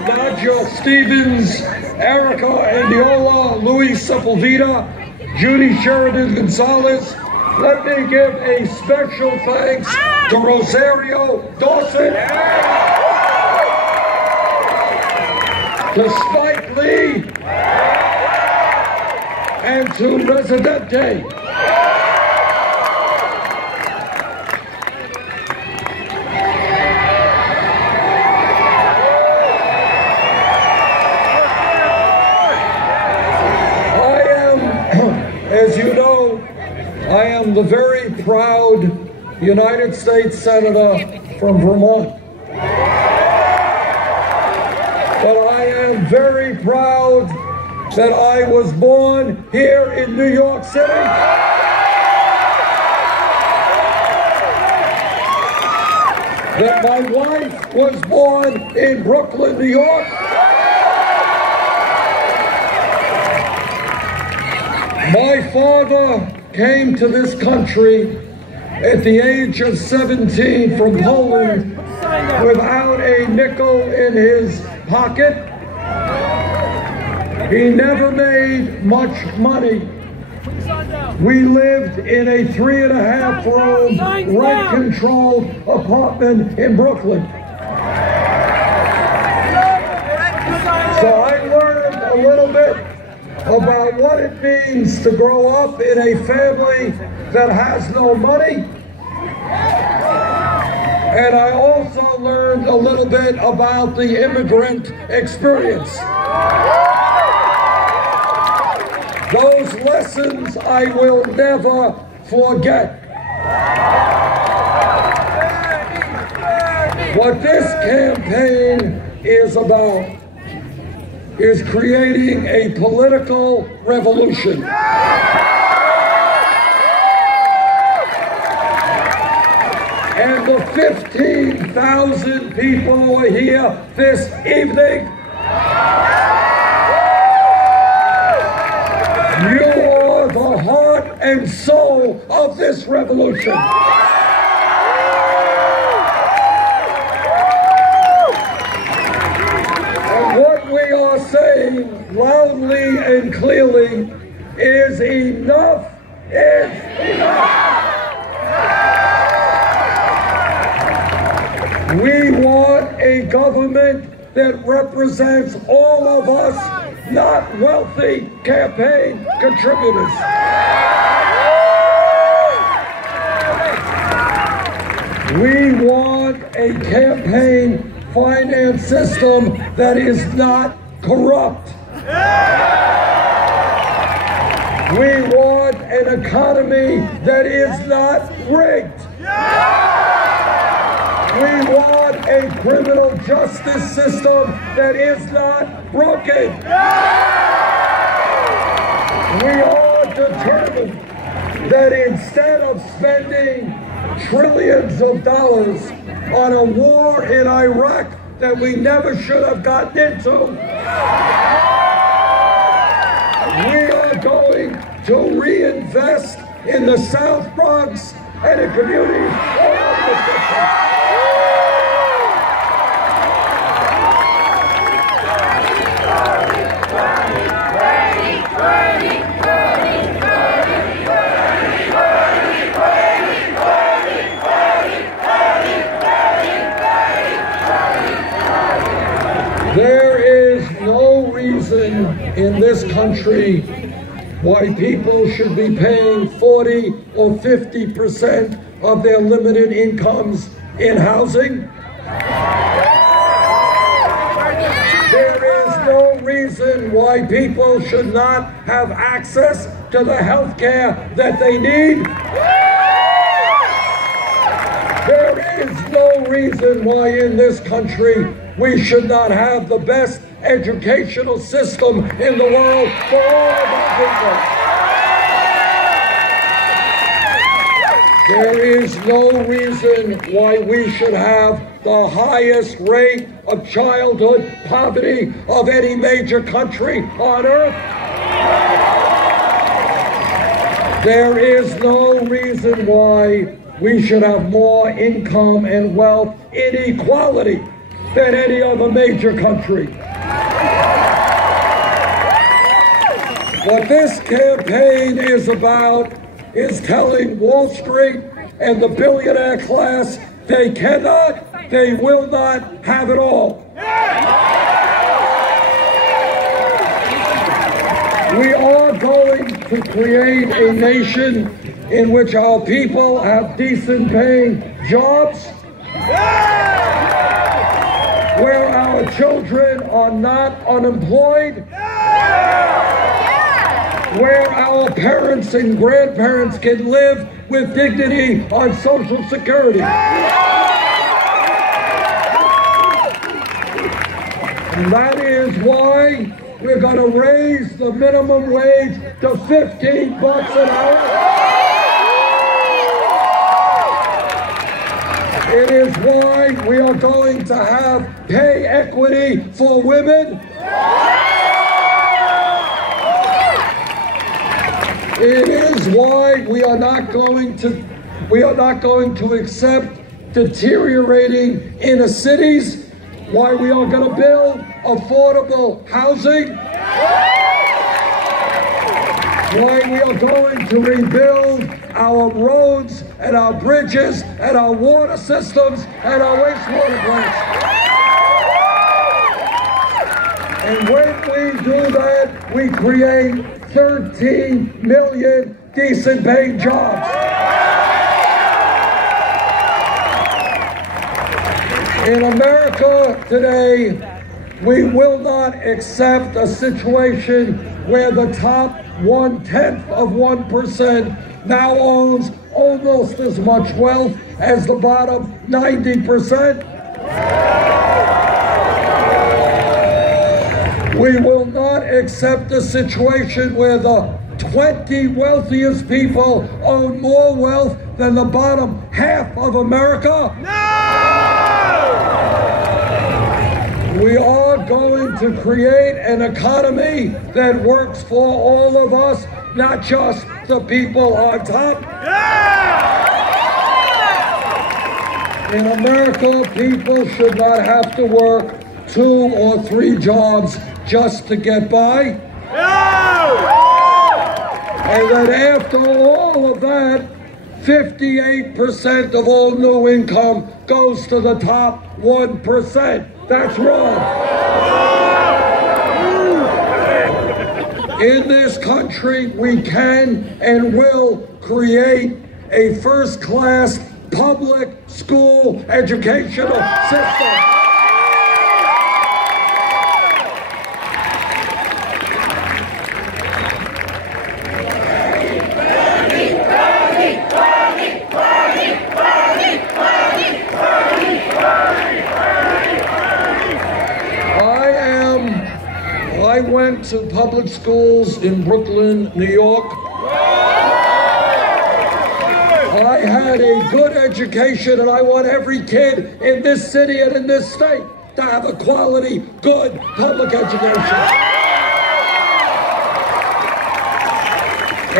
Nadia Stevens, Erica Andiola, Luis Sepulveda, Judy Sheridan Gonzalez. Let me give a special thanks to Rosario Dawson, to Spike Lee, and to Residente. As you know, I am the very proud United States Senator from Vermont. But I am very proud that I was born here in New York City. That my wife was born in Brooklyn, New York. My father came to this country at the age of 17 from Poland without a nickel in his pocket. He never made much money. We lived in a 3.5-room rent-controlled apartment in Brooklyn. So I learned a little bit about what it means to grow up in a family that has no money. And I also learned a little bit about the immigrant experience. Those lessons I will never forget. What this campaign is about is creating a political revolution. And the 15,000 people who are here this evening, you are the heart and soul of this revolution. Saying loudly and clearly is enough is enough. We want a government that represents all of us, not wealthy campaign contributors. We want a campaign finance system that is not corrupt. We want an economy that is not rigged. We want a criminal justice system that is not broken. We are determined that instead of spending trillions of dollars on a war in Iraq that we never should have gotten into, we are going to reinvest in the South Bronx and in communities all over the country. There is no reason in this country why people should be paying 40 or 50% of their limited incomes in housing. There is no reason why people should not have access to the health care that they need. There is no reason why in this country we should not have the best educational system in the world for all of our people. There is no reason why we should have the highest rate of childhood poverty of any major country on earth. There is no reason why we should have more income and wealth inequality than any other major country. What this campaign is about is telling Wall Street and the billionaire class they cannot, they will not have it all. We are going to create a nation in which our people have decent paying jobs, where our children are not unemployed, where our parents and grandparents can live with dignity on Social Security. And that is why we're going to raise the minimum wage to $15 an hour. It is why we are going to have pay equity for women. It is why we are not going to accept deteriorating inner cities, why we are going to build affordable housing, why we are going to rebuild our roads and our bridges and our water systems and our wastewater plants. And when we do that, we create 13 million decent paying jobs. In America today, we will not accept a situation where the top 0.1% now owns almost as much wealth as the bottom 90%. We will not accept a situation where the 20 wealthiest people own more wealth than the bottom half of America. No! We are going to create an economy that works for all of us, not just the people on top. Yeah! In America, people should not have to work 2 or 3 jobs just to get by. No! And then after all of that, 58% of all new income goes to the top 1%. That's wrong. In this country, we can and will create a first-class public school educational system. I went to public schools in Brooklyn, New York. I had a good education, and I want every kid in this city and in this state to have a quality, good public education.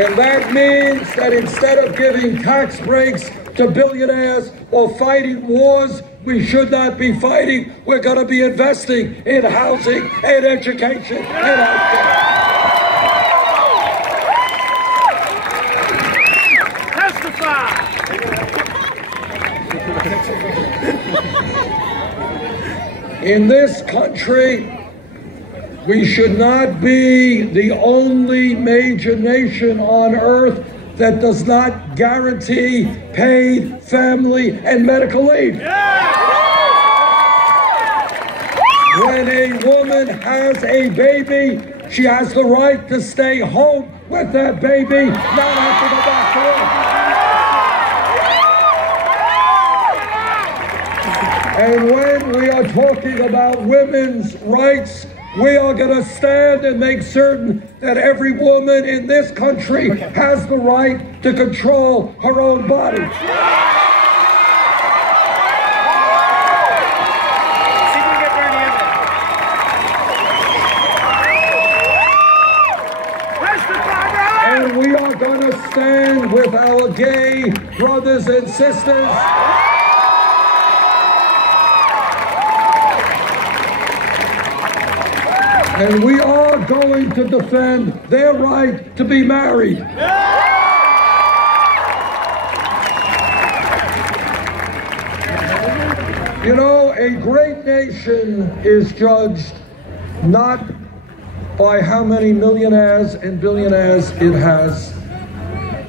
And that means that instead of giving tax breaks to billionaires or fighting wars we should not be fighting, we're going to be investing in housing and education and healthcare. Testify! In this country, we should not be the only major nation on earth that does not guarantee paid family and medical leave. Yeah! When a woman has a baby, she has the right to stay home with that baby, not have to go back to work. And when we are talking about women's rights, we are going to stand and make certain that every woman in this country has the right to control her own body. And we are going to stand with our gay brothers and sisters. And we are going to defend their right to be married. You know, a great nation is judged not by how many millionaires and billionaires it has.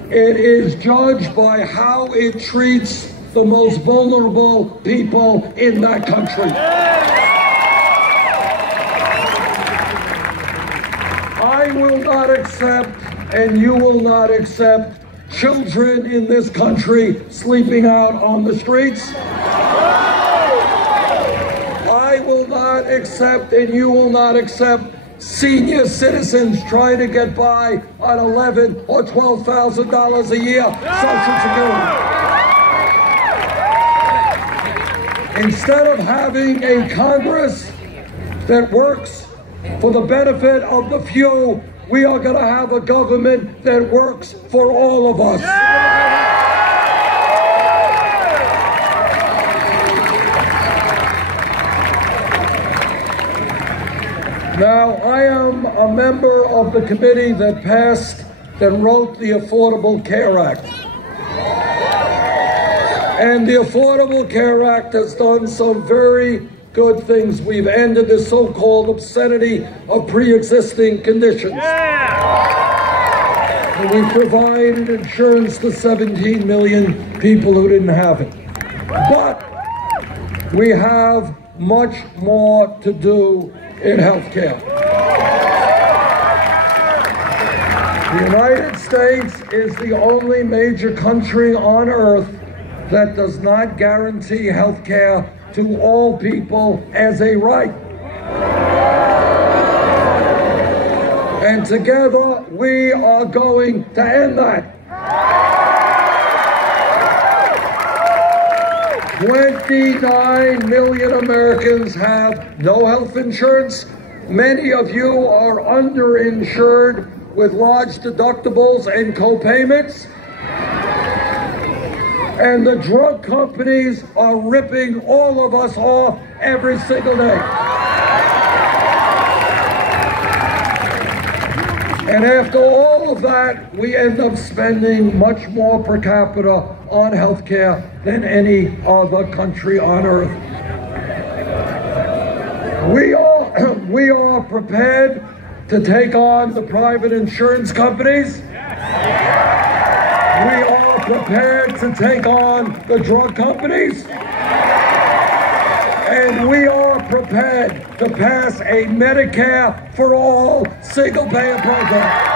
It is judged by how it treats the most vulnerable people in that country. I will not accept, and you will not accept, children in this country sleeping out on the streets. I will not accept, and you will not accept, senior citizens trying to get by on $11,000 or $12,000 a year Social Security. Instead of having a Congress that works for the benefit of the few, we are going to have a government that works for all of us. Now, I am a member of the committee that wrote the Affordable Care Act. And the Affordable Care Act has done some very good things. We've ended the so-called obscenity of pre-existing conditions. And we provided insurance to 17 million people who didn't have it. But we have much more to do in healthcare. The United States is the only major country on earth that does not guarantee healthcare to all people as a right. And together we are going to end that. 29 million Americans have no health insurance. Many of you are underinsured with large deductibles and co-payments. And the drug companies are ripping all of us off every single day. And after all of that, we end up spending much more per capita on health care than any other country on earth. We are prepared to take on the private insurance companies. We are prepared to take on the drug companies. And we are prepared to pass a Medicare for all single-payer program.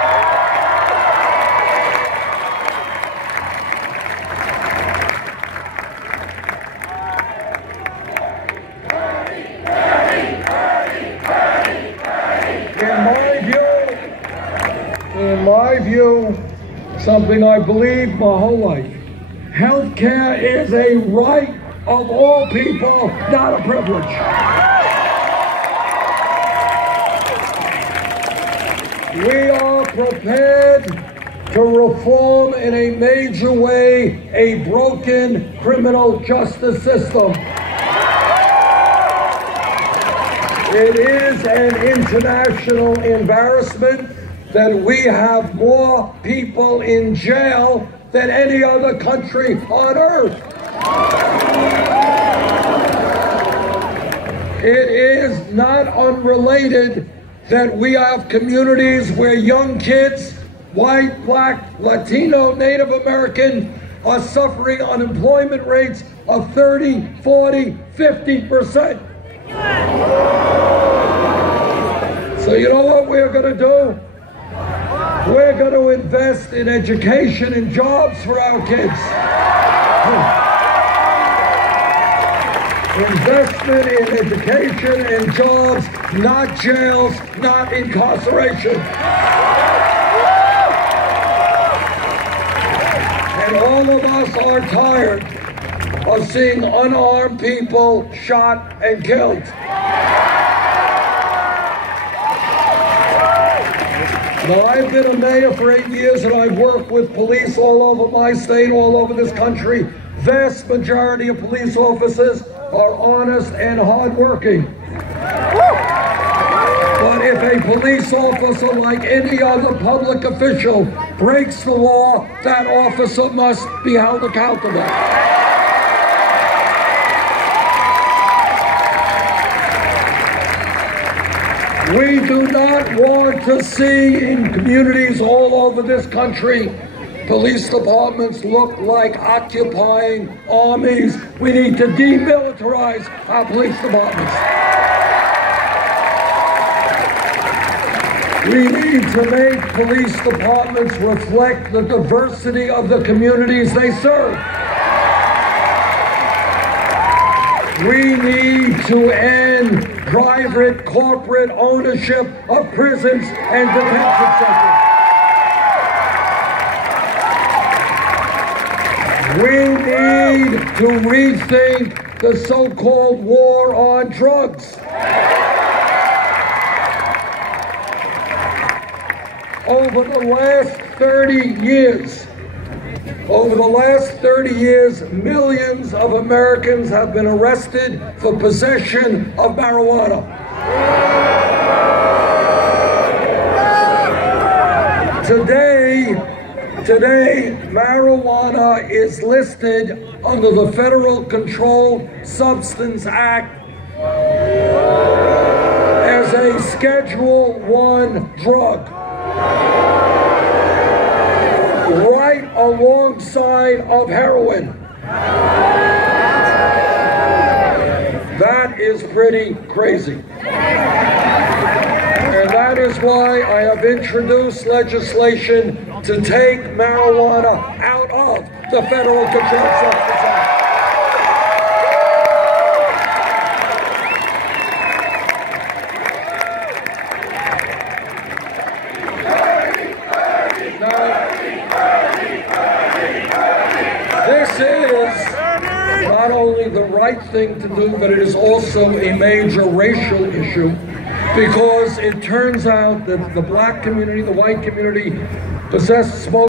In my view, something I believe my whole life, healthcare is a right of all people, not a privilege. We are prepared to reform in a major way a broken criminal justice system. It is an international embarrassment that we have more people in jail than any other country on earth. It is not unrelated that we have communities where young kids, white, black, Latino, Native American, are suffering unemployment rates of 30, 40, 50%. So you know what we're going to do? We're going to invest in education and jobs for our kids. Investment in education and jobs, not jails, not incarceration. And all of us are tired of seeing unarmed people shot and killed. Now, I've been a mayor for 8 years, and I've worked with police all over my state, all over this country. Vast majority of police officers are honest and hardworking. But if a police officer, like any other public official, breaks the law, that officer must be held accountable. We do not want to see in communities all over this country police departments look like occupying armies. We need to demilitarize our police departments. We need to make police departments reflect the diversity of the communities they serve. We need to end private corporate ownership of prisons and detention centers. We need to rethink the so-called war on drugs. Over the last 30 years, millions of Americans have been arrested for possession of marijuana. Today, marijuana is listed under the Federal Controlled Substance Act as a Schedule I drug, right alongside of heroin. That is pretty crazy. And that is why I have introduced legislation to take marijuana out of the Federal Controlled Substance Act. This is not only the right thing to do, but it is also a major racial issue, because it turns out that the black community, the white community, possess smoke.